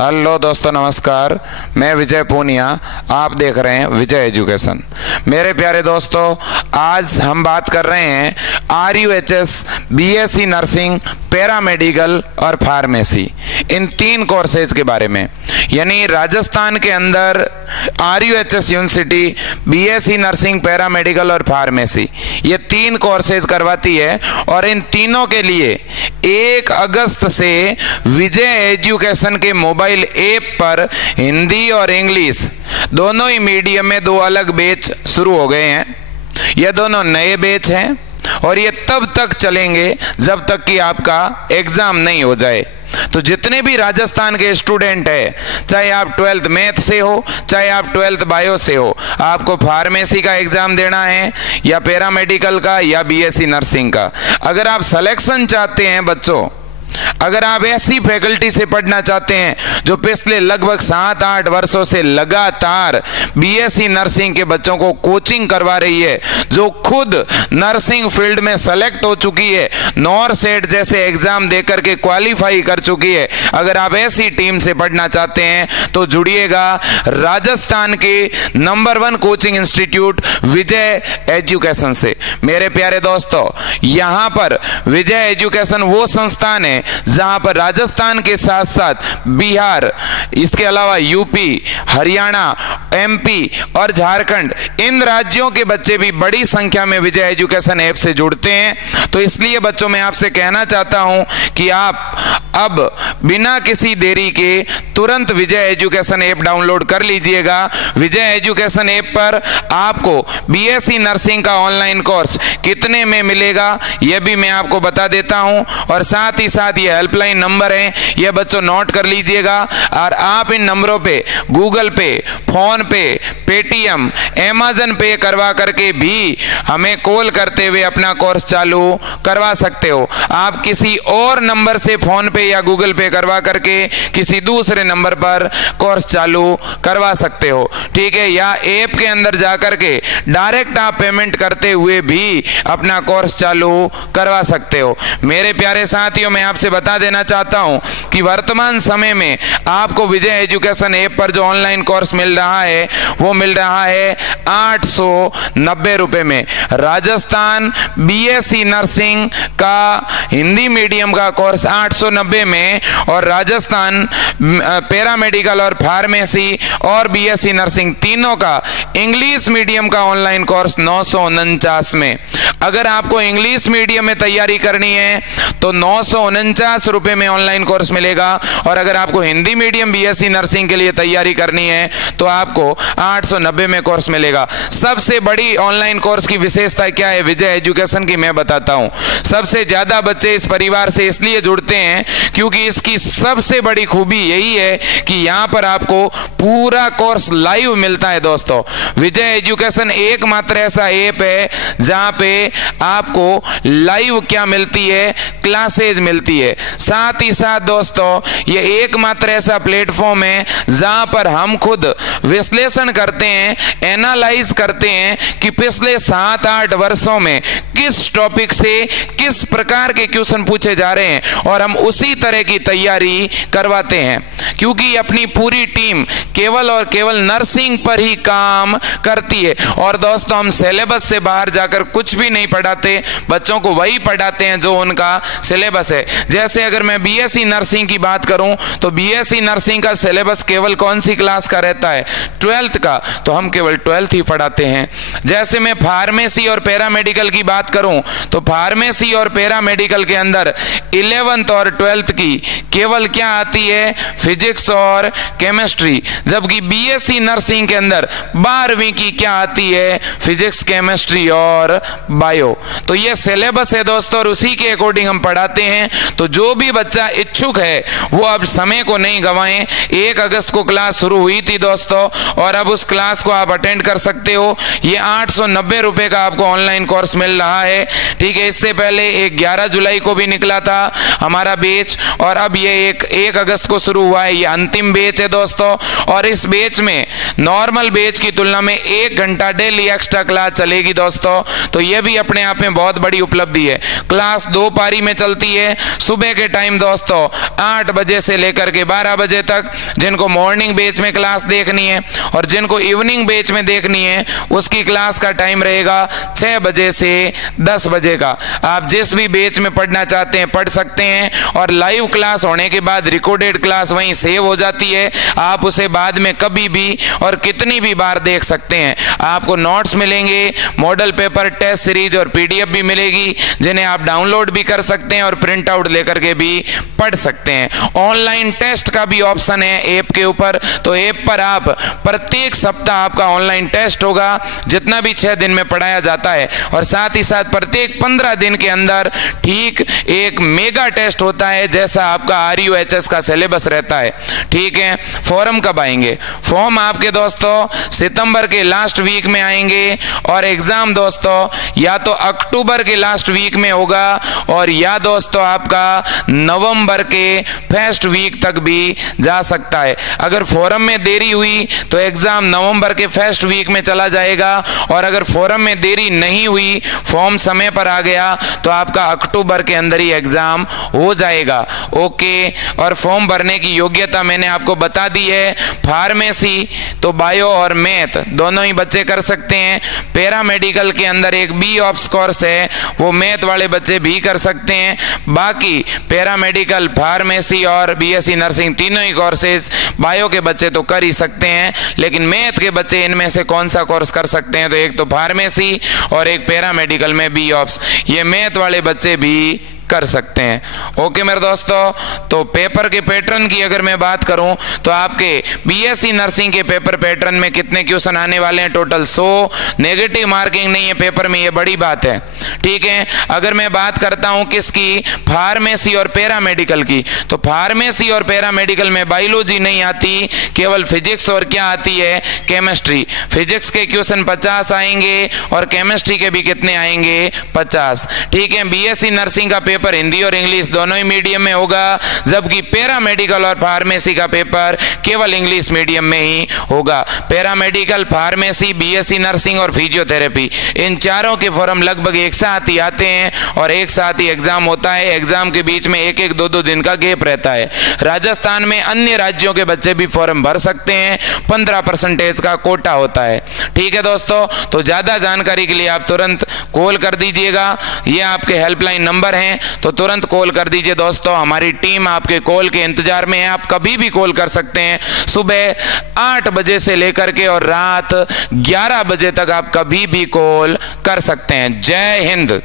Hello दोस्तों, नमस्कार। मैं विजय पूनिया, आप देख रहे हैं विजय एजुकेशन। मेरे प्यारे दोस्तों, आज हम बात कर रहे हैं RUHS, BSc नर्सिंग, पैरामेडिकल और फार्मेसी, इन तीन कोर्सेज के बारे में। यानी राजस्थान के अंदर RUHS university BSc nursing, paramedical और फार्मेसी, ये तीन कोर्सेज करवाती है और इन तीनों के लिए 1 अगस्त से विजय एजुकेशन के मोबाइल ऐप पर हिंदी और इंग्लिश दोनों ही मीडियम में 2 अलग बैच शुरू हो गए हैं। ये दोनों नए बैच हैं और ये तब तक चलेंगे जब तक कि आपका एग्जाम नहीं हो जाए। तो जितने भी राजस्थान के स्टूडेंट हैं, चाहे आप 12th मैथ से हो, चाहे आप 12th बायो से हो, आपको फार्मेसी का एग्जाम देना है या पैरामेडिकल का या BSc नर्सिंग का, अगर आप सिलेक्शन चाहते हैं बच्चों, अगर आप ऐसी फैकल्टी से पढ़ना चाहते हैं जो पिछले लगभग 7-8 वर्षों से लगातार BSc नर्सिंग के बच्चों को कोचिंग करवा रही है, जो खुद नर्सिंग फील्ड में सेलेक्ट हो चुकी है, NORCET जैसे एग्जाम देकर के क्वालिफाई कर चुकी है, अगर आप ऐसी टीम से पढ़ना चाहते हैं तो जुड़िएगा राजस्थान के नंबर 1 कोचिंग इंस्टीट्यूट विजय एजुकेशन से। मेरे प्यारे दोस्तों, यहां पर विजय एजुकेशन वो संस्थान है जहां पर राजस्थान के साथ साथ बिहार, इसके अलावा यूपी, हरियाणा, MP और झारखंड, इन राज्यों के बच्चे भी बड़ी संख्या में विजय एजुकेशन ऐप से जुड़ते हैं। तो इसलिए बच्चों, मैं आपसे कहना चाहता हूं कि आप अब बिना किसी देरी के तुरंत विजय एजुकेशन ऐप डाउनलोड कर लीजिएगा। विजय एजुकेशन ऐप पर आपको BSc नर्सिंग का ऑनलाइन कोर्स कितने में मिलेगा यह भी मैं आपको बता देता हूं, और साथ ही साथ ये हेल्पलाइन नंबर है, ये बच्चों नोट कर लीजिएगा। और आप इन नंबरों पे गूगल पे, फोन पे, पेटीएम, अमेज़न पे करवा करके भी हमें कॉल करते हुए अपना कोर्स चालू करवा सकते हो। आप किसी और नंबर से फोन पे या गूगल पे करवा करके किसी दूसरे नंबर पर कोर्स चालू करवा सकते हो, ठीक है। या ऐप के अंदर जाकर के डायरेक्ट आप पेमेंट करते हुए भी अपना कोर्स चालू करवा सकते हो। मेरे प्यारे साथियों, मैं आपसे बता देना चाहता हूं कि वर्तमान समय में आपको विजय एजुकेशन ऐप पर जो ऑनलाइन कोर्स मिल रहा है वो मिल रहा है 890 रुपए में। राजस्थान BSc नर्सिंग का हिंदी मीडियम का कोर्स 890 में, और राजस्थान पैरामेडिकल और फार्मेसी और BSc नर्सिंग तीनों का इंग्लिश मीडियम का ऑनलाइन कोर्स 949 में। अगर आपको इंग्लिश मीडियम में तैयारी करनी है तो 949 रुपए में ऑनलाइन कोर्स मिलेगा, और अगर आपको हिंदी मीडियम BSc नर्सिंग के लिए तैयारी करनी है तो आपको 890 में कोर्स मिलेगा। सबसे बड़ी ऑनलाइन कोर्स की विशेषता क्या है विजय एजुकेशन की, मैं बताता हूं। सबसे ज्यादा बच्चे इस परिवार से इसलिए जुड़ते हैं क्योंकि इसकी सबसे बड़ी खूबी यही है कि यहां पर आपको पूरा कोर्स लाइव मिलता है। दोस्तों, विजय एजुकेशन एकमात्र ऐसा ऐप है जहां पे आपको लाइव क्या मिलती है, क्लासेज मिलती है। साथ ही साथ दोस्तों, ये एकमात्र ऐसा प्लेटफॉर्म है जहां पर हम खुद विश्लेषण करते हैं, एनालाइज करते हैं कि पिछले 7-8 वर्षों में किस टॉपिक से किस प्रकार के क्वेश्चन पूछे जा रहे हैं, और हम उसी तरह की तैयारी करवाते हैं। क्योंकि अपनी पूरी टीम केवल और केवल नर्सिंग पर ही काम करती है, और दोस्तों, हम सिलेबस से बाहर जाकर कुछ भी नहीं पढ़ाते, बच्चों को वही पढ़ाते हैं जो उनका सिलेबस है। जैसे अगर मैं BSc नर्सिंग की बात करूं तो BSc नर्सिंग का सिलेबस केवल कौन सी क्लास का रहता है, 12th का, तो हम केवल 12th ही पढ़ाते हैं। जैसे मैं फार्मेसी और पैरामेडिकल की बात करूं तो फार्मेसी और पैरामेडिकल के अंदर 11th और 12th की केवल क्या आती है, फिजिक्स और केमिस्ट्री, जबकि BSc नर्सिंग के अंदर 12वीं की क्या आती है, फिजिक्स, केमिस्ट्री और बायो। तो ये सिलेबस है दोस्तों, और उसी के अकॉर्डिंग हम पढ़ाते हैं। तो जो भी बच्चा इच्छुक है वो अब समय को नहीं गवाएं। 1 अगस्त को क्लास शुरू हुई थी दोस्तों, और अब उस क्लास को आप अटेंड कर सकते हो। ये 890 रुपए का आपको ऑनलाइन कोर्स मिल रहा है, ठीक है। इससे पहले 11 जुलाई को भी निकला था हमारा बैच, और अब ये 1 अगस्त को शुरू हुआ है, ये अंतिम बैच है दोस्तों। और इस बैच में नॉर्मल बैच की तुलना में 1 घंटा डेली एक्स्ट्रा क्लास चलेगी दोस्तों। तो यह भी अपने आप में बहुत बड़ी उपलब्धि है। क्लास 2 पारी में चलती है। सुबह के टाइम दोस्तों 8 बजे से लेकर के 12 बजे तक, जिनको मॉर्निंग बैच में क्लास देखनी है, और जिनको इवनिंग बैच में देखनी है उसकी क्लास का टाइम रहेगा 6 बजे से 10 बजे का। आप जिस भी बैच में पढ़ना चाहते हैं पढ़ सकते हैं, और लाइव क्लास होने के बाद रिकॉर्डेड क्लास वहीं सेव हो जाती है। आप उसे बाद में कभी भी और कितनी भी बार देख सकते हैं। आपको नोट्स मिलेंगे, मॉडल पेपर, टेस्ट सीरीज और पीडीएफ भी मिलेगी, जिन्हें आप डाउनलोड भी कर सकते हैं और प्रिंट आउट लेकर के भी पढ़ सकते हैं। ऑनलाइन टेस्ट का भी ऑप्शन है ऐप के ऊपर। तो ऐप पर आप प्रत्येक सप्ताह आपका ऑनलाइन टेस्ट होगा, जितना भी 6 दिन में पढ़ाया जाता है, और साथ ही साथ प्रत्येक 15 दिन के अंदर ठीक एक मेगा टेस्ट होता है, जैसा आपका RUHS का सिलेबस रहता है। ठीक है। फॉर्म कब आएंगे? फॉर्म आपके दोस्तों सितंबर के लास्ट वीक में आएंगे, और एग्जाम दोस्तों या तो अक्टूबर के लास्ट वीक में होगा, और या दोस्तों आपका नवंबर के फर्स्ट वीक तक भी जा सकता है। अगर फॉर्म में देरी हुई तो एग्जाम नवंबर के फर्स्ट वीक में चला जाएगा, और अगर फॉर्म में देरी नहीं हुई, फॉर्म समय पर आ गया, तो आपका अक्टूबर के अंदर ही एग्जाम हो जाएगा। ओके। और फॉर्म भरने की योग्यता मैंने आपको बता दी है। फार्मेसी तो बायो और मैथ दोनों ही बच्चे कर सकते हैं। पैरामेडिकल के अंदर एक बी ऑप्स कोर्स है, वो मैथ वाले बच्चे भी कर सकते हैं। बाकी पैरामेडिकल, फार्मेसी और बीएससी नर्सिंग तीनों ही कोर्सेज बायो के बच्चे तो कर ही सकते हैं, लेकिन मैथ के बच्चे इनमें से कौन सा कोर्स कर सकते हैं? तो एक तो फार्मेसी और एक पैरामेडिकल में बी ऑप्स, ये मैथ वाले बच्चे भी कर सकते हैं। ओके मेरे दोस्तों, तो पेपर के पैटर्न की अगर मैं बात करूं तो आपके बीएससी नर्सिंग के पेपर पैटर्न में कितने क्वेश्चन आने वाले हैं? टोटल 100। नेगेटिव मार्किंग नहीं है पेपर में, ये बड़ी बात है। ठीक है। अगर मैं बात करता हूं किसकी? फार्मेसी और पैरामेडिकल की, तो फार्मेसी और पैरामेडिकल में बायोलॉजी नहीं आती, केवल फिजिक्स और क्या आती है? केमिस्ट्री। फिजिक्स के क्वेश्चन 50 आएंगे और केमिस्ट्री के भी कितने आएंगे? 50। ठीक है। बीएससी नर्सिंग का पेपर हिंदी और इंग्लिश दोनों ही मीडियम में होगा, जबकि पैरामेडिकल और फार्मेसी का पेपर केवल इंग्लिश मीडियम में ही होगा। पैरामेडिकल, फार्मेसी, बीएससी नर्सिंग और फिजियोथेरेपी, इन चारों के फॉर्म लगभग एक साथ ही आते हैं और एक साथ ही एग्जाम होता है। एग्जाम के बीच में 1-1, 2-2 दिन का गैप रहता है। राजस्थान में अन्य राज्यों के बच्चे भी फॉर्म भर सकते हैं, 15% का कोटा होता है। ठीक है दोस्तों, तो ज्यादा जानकारी के लिए आप तुरंत कॉल कर दीजिएगा, ये आपके हेल्पलाइन नंबर हैं, तो तुरंत कॉल कर दीजिए दोस्तों। हमारी टीम आपके कॉल के इंतजार में है। आप कभी भी कॉल कर सकते हैं, सुबह 8 बजे से लेकर के और रात 11 बजे तक आप कभी भी कॉल कर सकते हैं। जय हिंद।